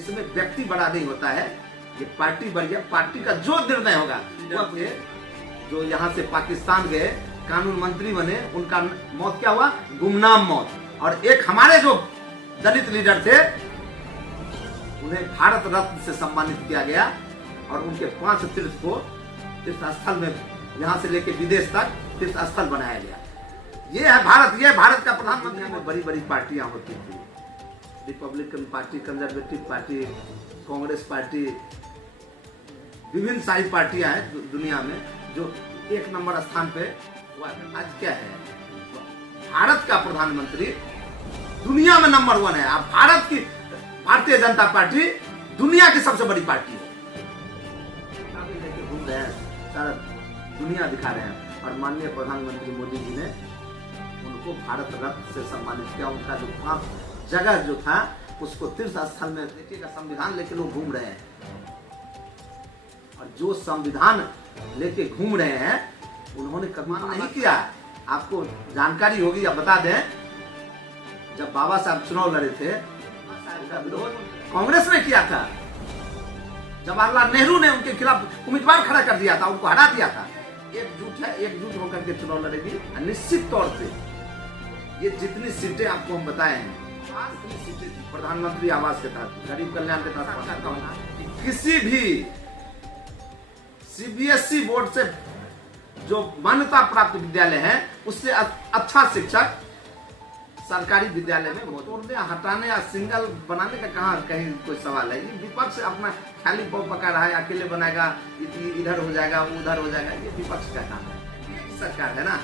इसमें व्यक्ति बड़ा नहीं होता है, ये पार्टी बढ़िया, पार्टी का जो निर्णय होगा। जो यहाँ से पाकिस्तान गए कानून मंत्री बने, उनका मौत क्या हुआ? गुमनाम मौत। और एक हमारे जो दलित लीडर थे उन्हें भारत रत्न से सम्मानित किया गया और उनके 5 तीर्थ को तीर्थ स्थल में यहाँ से लेके विदेश तक तीर्थ स्थल बनाया गया। ये है भारत, ये भारत का प्रधानमंत्री। में बड़ी बड़ी पार्टियां होती थी, Republican party, conservative party, Congress party, विभिन्न सारी पार्टियां हैं दुनिया में जो एक नंबर स्थान पे हुआ। आज क्या है? भारत का प्रधानमंत्री दुनिया में नंबर 1 है। अब भारत की भारतीय जनता पार्टी दुनिया की सबसे बड़ी पार्टी है। घूम रहे हैं, सारा दुनिया दिखा रहे हैं। और माननीय प्रधानमंत्री मोदी जी ने उनको भारत रत्न से सम्मानित किया। उनका जो 5 जगह जो था उसको तीर्थ स्थल में देखिएगा। संविधान लेके लोग घूम रहे हैं और जो संविधान लेके घूम रहे हैं उन्होंने कभी नहीं किया। आपको जानकारी होगी या बता दें, जब बाबा साहब चुनाव लड़े थे का विरोध कांग्रेस ने किया था। जवाहरलाल नेहरू ने उनके खिलाफ उम्मीदवार खड़ा कर दिया था, उनको हरा दिया था। एकजुट है, एकजुट होकर के चुनाव लड़ेगी। निश्चित तौर से ये जितनी सीटें आपको हम बताए हैं, प्रधानमंत्री आवास के तहत, गरीब कल्याण के तहत, किसी भी सीबीएसई बोर्ड से जो मान्यता प्राप्त विद्यालय है उससे अच्छा शिक्षक सरकारी विद्यालय में तोड़ने, हटाने या सिंगल बनाने का कहाँ कहीं कोई सवाल है। ये विपक्ष अपना खाली पाव पका रहा है, अकेले बनाएगा, इधर हो जाएगा, उधर हो जाएगा। ये विपक्ष का काम है, ये सरकार है ना।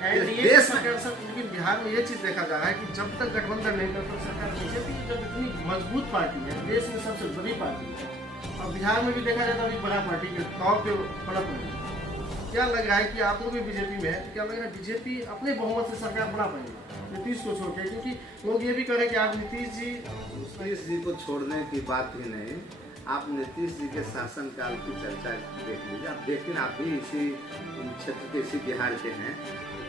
देश सरकार सब, लेकिन बिहार में ये चीज देखा जा रहा है कि जब तक गठबंधन नहीं करता सरकार, बीजेपी जब इतनी मजबूत पार्टी है, देश में सबसे बड़ी पार्टी है और बिहार में भी देखा जाता है बड़ा पार्टी के तौर पे पड़प रही है। क्या लग रहा है कि आप लोग भी बीजेपी में है, तो क्या लग रहा है बीजेपी अपने बहुमत से सरकार बना पाएगी नीतीश को छोड़ के? क्योंकि लोग ये भी करें कि आप नीतीश जी को छोड़ने की बात ही नहीं, आप नीतीश जी के शासनकाल की चर्चा देख लीजिए। आप देखिए, आप भी इसी क्षेत्र के, इसी बिहार के हैं,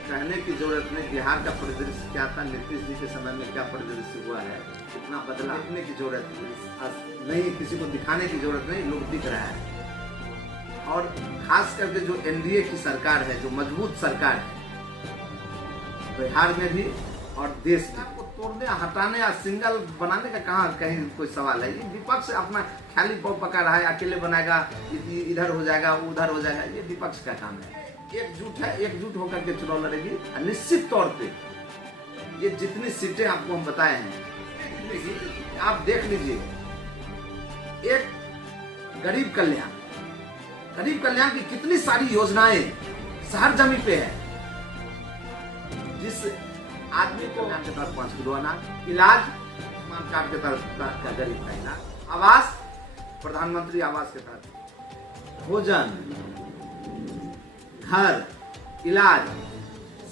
कहने की जरूरत नहीं। बिहार का परिदृश्य क्या था, नीतीश जी के समय में क्या परिदृश्य हुआ है, कितना बदला, देखने की जरूरत नहीं, किसी को दिखाने की जरूरत नहीं, लोग दिख रहा है। और खास करके जो एनडीए की सरकार है, जो मजबूत सरकार है बिहार में भी और देश में, को तोड़ने, हटाने या सिंगल बनाने का कहाँ कहीं कोई सवाल है। ये विपक्ष अपना खाली पाव पका रहा है, अकेले बनाएगा, इधर हो जाएगा, उधर हो जाएगा। ये विपक्ष का काम है। एकजुट है, एकजुट होकर के चुनाव लड़ेगी। निश्चित तौर पे ये जितनी सीटें आपको हम बताए हैं, आप देख लीजिए। एक गरीब कल्याण की कितनी सारी योजनाएं शहर जमीन पे है। जिस आदमी को के तहत 5 किलो अनाज, इलाज आयुष्मान कार्ड के तहत का गरीब का इलाज, आवास, प्रधानमंत्री आवास के तहत भोजन, घर, इलाज,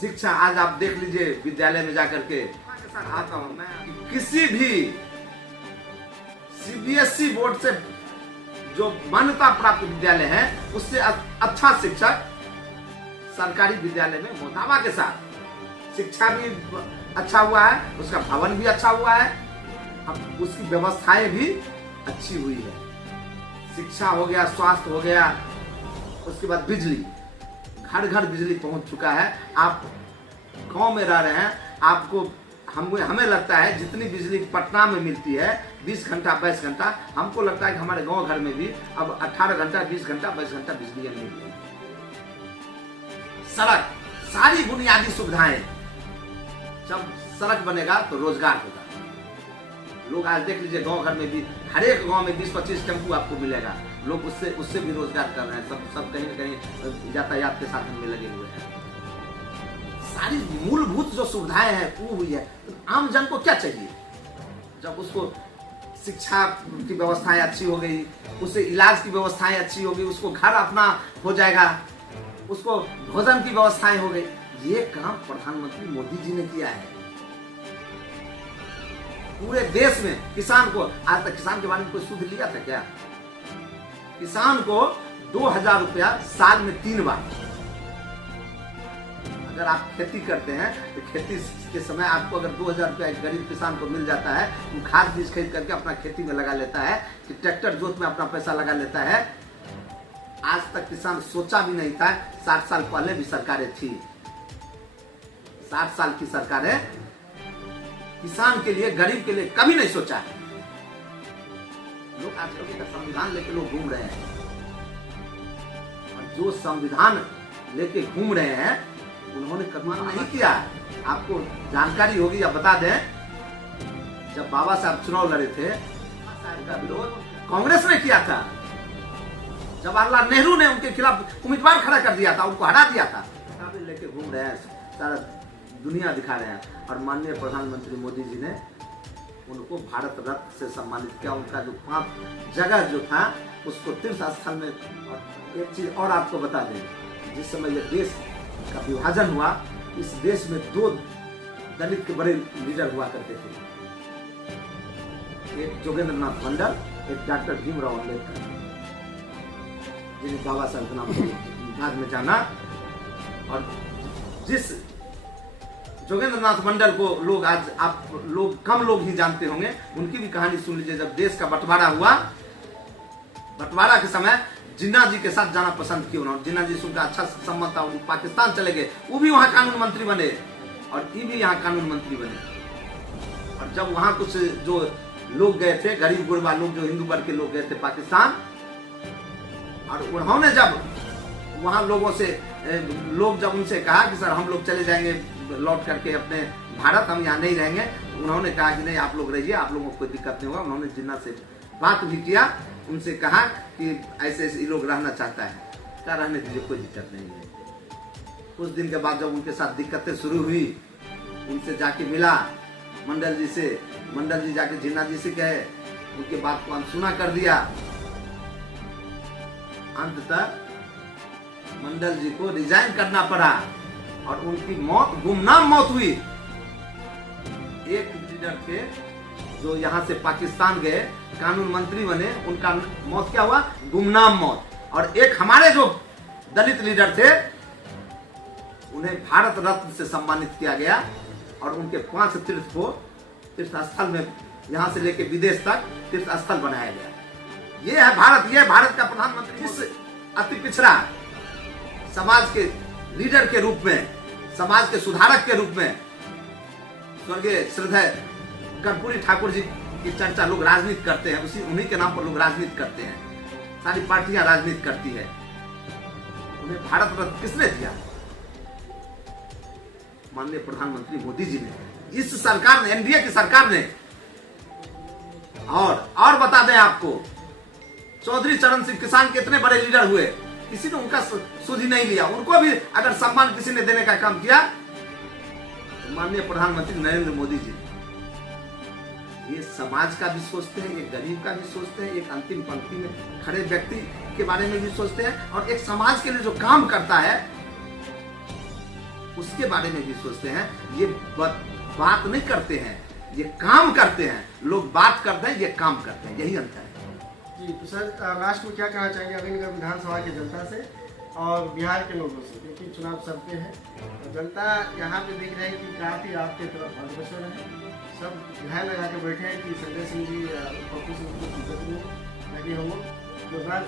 शिक्षा। आज आप देख लीजिए विद्यालय में जाकर के आता हूं मैं, किसी भी सीबीएसई बोर्ड से जो मान्यता प्राप्त विद्यालय है उससे अच्छा शिक्षक सरकारी विद्यालय में मुताबा के साथ। शिक्षा भी अच्छा हुआ है, उसका भवन भी अच्छा हुआ है, अब उसकी व्यवस्थाएं भी अच्छी हुई है। शिक्षा हो गया, स्वास्थ्य हो गया, उसके बाद बिजली, घर घर बिजली पहुंच चुका है। आप गांव में रह रहे हैं, आपको हमें लगता है जितनी बिजली पटना में मिलती है 20 घंटा 22 घंटा, हमको लगता है कि हमारे गांव घर में भी अब 18 घंटा 20 घंटा 22 घंटा बिजली मिल रही है। सड़क, सारी बुनियादी सुविधाएं, जब सड़क बनेगा तो रोजगार होगा। लोग आज देख लीजिए गांव घर में भी, हर एक गांव में 20-25 टेम्पू आपको मिलेगा। लोग उससे भी रोजगार कर रहे हैं। सब कहीं न कहीं यातायात के साधन में लगे हुए हैं। सारी मूलभूत जो सुविधाएं हैं वो हुई है। तो आम जन को क्या चाहिए? जब उसको शिक्षा की व्यवस्थाएं अच्छी हो गई, उसे इलाज की व्यवस्थाएं अच्छी हो गई, उसको घर अपना हो जाएगा, उसको भोजन की व्यवस्थाएं हो गई। ये काम प्रधानमंत्री मोदी जी ने किया है। पूरे देश में किसान को, आज तक किसान के बारे में कोई सुध लिया था क्या? किसान को 2000 रुपया साल में 3 बार, अगर आप खेती करते हैं तो खेती के समय आपको अगर 2000 रुपया एक गरीब किसान को मिल जाता है, वो खाद बीज खरीद करके अपना खेती में लगा लेता है, कि ट्रैक्टर जोत में अपना पैसा लगा लेता है। आज तक किसान सोचा भी नहीं था। 60 साल पहले भी सरकारें थी, 60 साल की सरकारें किसान के लिए, गरीब के लिए कभी नहीं सोचा। लोग आजकल का संविधान लेके लोग घूम रहे हैं, और जो संविधान लेके घूम रहे हैं उन्होंने कभी नहीं किया। आपको जानकारी होगी या बता दें, जब बाबा साहब चुनाव लड़े थे, का विरोध कांग्रेस ने किया था। जवाहरलाल नेहरू ने उनके खिलाफ उम्मीदवार खड़ा कर दिया था, उनको हटा दिया था। लेके घूम रहे हैं, सारा दुनिया दिखा रहे हैं। और माननीय प्रधानमंत्री मोदी जी ने उनको भारत रत्न से सम्मानित किया। उनका जो 5 जगह जो था उसको तीर्थ स्थल में। और एक चीज और आपको बता दें, जिस समय यह देश का विभाजन हुआ, इस देश में 2 दलित के बड़े लीडर हुआ करते थे, एक जोगेंद्र नाथ मंडल, एक डॉक्टर भीमराव अम्बेडकर, जिन्हें बाबा साहब के नाम से बाद में जाना। और जिस जोगेंद्र नाथ मंडल को लोग आज आप लोग कम लोग ही जानते होंगे, उनकी भी कहानी सुन लीजिए। जब देश का बंटवारा हुआ, बंटवारा के समय जिन्ना जी के साथ जाना पसंद किया उन्होंने। जिन्ना जी से उनका अच्छा संबंध था, वो पाकिस्तान चले गए, वो भी वहां कानून मंत्री बने, और ये भी यहाँ कानून मंत्री बने। और जब वहां कुछ जो लोग गए थे, गरीब गुरबा लोग, जो हिंदू वर्ग के लोग गए थे पाकिस्तान, और उन्होंने जब वहां लोगों से लोग जब उनसे कहा कि सर हम लोग चले जाएंगे लौट करके अपने भारत, हम यहाँ नहीं रहेंगे, उन्होंने कहा कि नहीं आप लोग रहिए, आप लोगों को कोई दिक्कत नहीं होगा। उन्होंने जिन्ना से बात भी किया, उनसे कहा कि ऐसे ऐसे ये लोग रहना चाहता है, क्या रहने दीजिए, कोई दिक्कत नहीं है। कुछ दिन के बाद जब उनके साथ दिक्कतें शुरू हुई, उनसे जाके मिला मंडल जी से, मंडल जी जाके जिन्ना जी से कहे, उनके बात को अनसुना कर दिया। अंततः मंडल जी को रिजाइन करना पड़ा, और उनकी मौत गुमनाम मौत हुई। एक लीडर थे जो यहाँ से पाकिस्तान गए, कानून मंत्री बने, उनका मौत क्या हुआ? गुमनाम मौत। और एक हमारे जो दलित लीडर थे, उन्हें भारत रत्न से सम्मानित किया गया, और उनके 5 तीर्थ को तीर्थ स्थल में, यहाँ से लेके विदेश तक तीर्थ स्थल बनाया गया। ये है भारत, ये है भारत का प्रधानमंत्री। इस अति पिछड़ा समाज के लीडर के रूप में, समाज के सुधारक के रूप में स्वर्गीय श्रद्धेय कर्पूरी ठाकुर जी की चर्चा लोग राजनीति करते हैं, उन्हीं के नाम पर लोग राजनीति करते हैं, सारी पार्टियां राजनीति करती है। उन्हें भारत रत्न किसने दिया? माननीय प्रधानमंत्री मोदी जी ने, इस सरकार ने, एनडीए की सरकार ने। और बता दें आपको, चौधरी चरण सिंह किसान के इतने बड़े लीडर हुए, किसी ने उनका सुध ही नहीं लिया। उनको भी अगर सम्मान किसी ने देने का काम किया, तो माननीय प्रधानमंत्री नरेंद्र मोदी जी। ये समाज का भी सोचते हैं, ये गरीब का भी सोचते हैं, एक अंतिम पंक्ति में खड़े व्यक्ति के बारे में भी सोचते हैं, और एक समाज के लिए जो काम करता है उसके बारे में भी सोचते हैं। ये बात नहीं करते हैं, ये काम करते हैं। लोग बात करते हैं, ये काम करते हैं, यही अंतर है। जी, तो सर लास्ट में क्या कहना चाहेंगे अभी विधानसभा की जनता से और बिहार के लोगों से, क्योंकि चुनाव सबके हैं, तो जनता यहाँ पे देख रहे हैं कि काफ़ी आपके तरफ अग्रसर है, सब ध्यान लगा के बैठे हैं कि संजय सिंह जी पप्पू सिंह को टिकट में, ताकि हम लोग जोरदार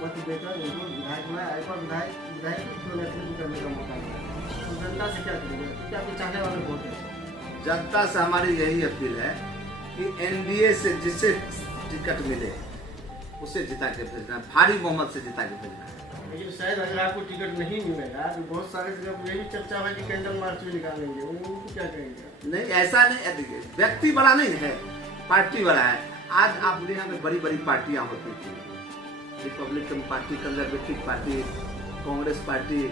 मत देकर उनको विधायक बनाए, आईपा विधायक को नेतृत्व करने का मौका मिले। तो जनता से क्या करेंगे, क्योंकि आपके चाहने वाले वोट हैं। जनता से हमारी यही अपील है कि एनडीए से जिसे टिकट मिले उसे जिता के भेजना, भारी बहुमत से जिता के भेजना है। लेकिन शायद अगर आपको टिकट नहीं मिलेगा तो बहुत सारे जगह ये भी चर्चा है कि कैंडल मार्च भी निकालेंगे, उनको क्या करेंगे? नहीं, ऐसा नहीं, व्यक्ति बड़ा नहीं है, पार्टी बड़ा है। आज आप यहाँ में बड़ी बड़ी पार्टियां होती थी, Republican party, conservative party, Congress party,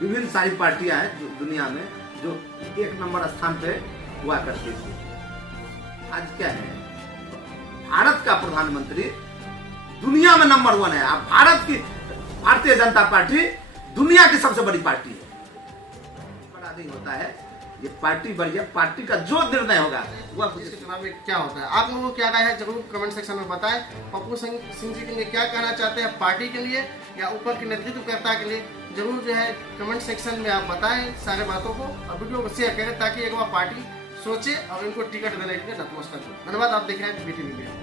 विभिन्न सारी पार्टियां हैं दुनिया में जो 1 नंबर स्थान पे हुआ करती थी। आज क्या है? भारत का प्रधानमंत्री दुनिया में नंबर 1 है। आप भारत की भारतीय जनता पार्टी दुनिया की सबसे बड़ी पार्टी है। बड़ा नहीं होता है, ये पार्टी बड़ी है। पार्टी का जो निर्णय होगा वह इसके चुनाव में क्या होता है, आप लोगों को क्या राय है जरूर कमेंट सेक्शन में बताएं। पप्पू सिंह जी के लिए क्या कहना चाहते हैं, पार्टी के लिए या ऊपर के नेतृत्वकर्ता के लिए, जरूर जो है कमेंट सेक्शन में आप बताएं सारे बातों को और वीडियो को शेयर करें ताकि एक बार पार्टी सोचे और इनको टिकट देने के लिए नतमस्तक हो। धन्यवाद। आप देख रहे हैं BT मीडिया।